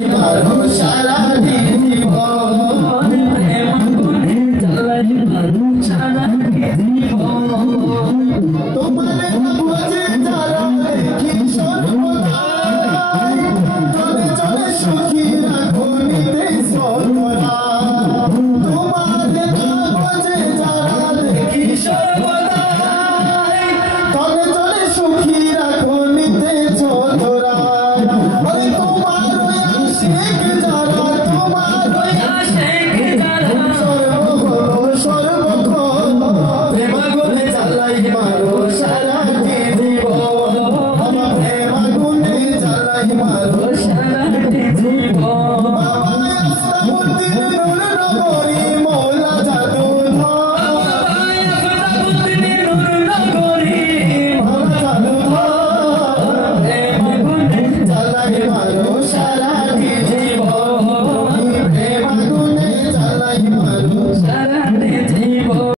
মারো সারা জীবন প্রেম আগুনে জ্বালাই মারো সারা জীবন তোমার খোঁজে যারা দেখি সর্বদাই চলে চলে সুখী রাখো নিতে সতরা তোমার খোঁজে যারা দেখি সর্বদাই চলে চলে সুখী রাখো নিতে সতরা Sarah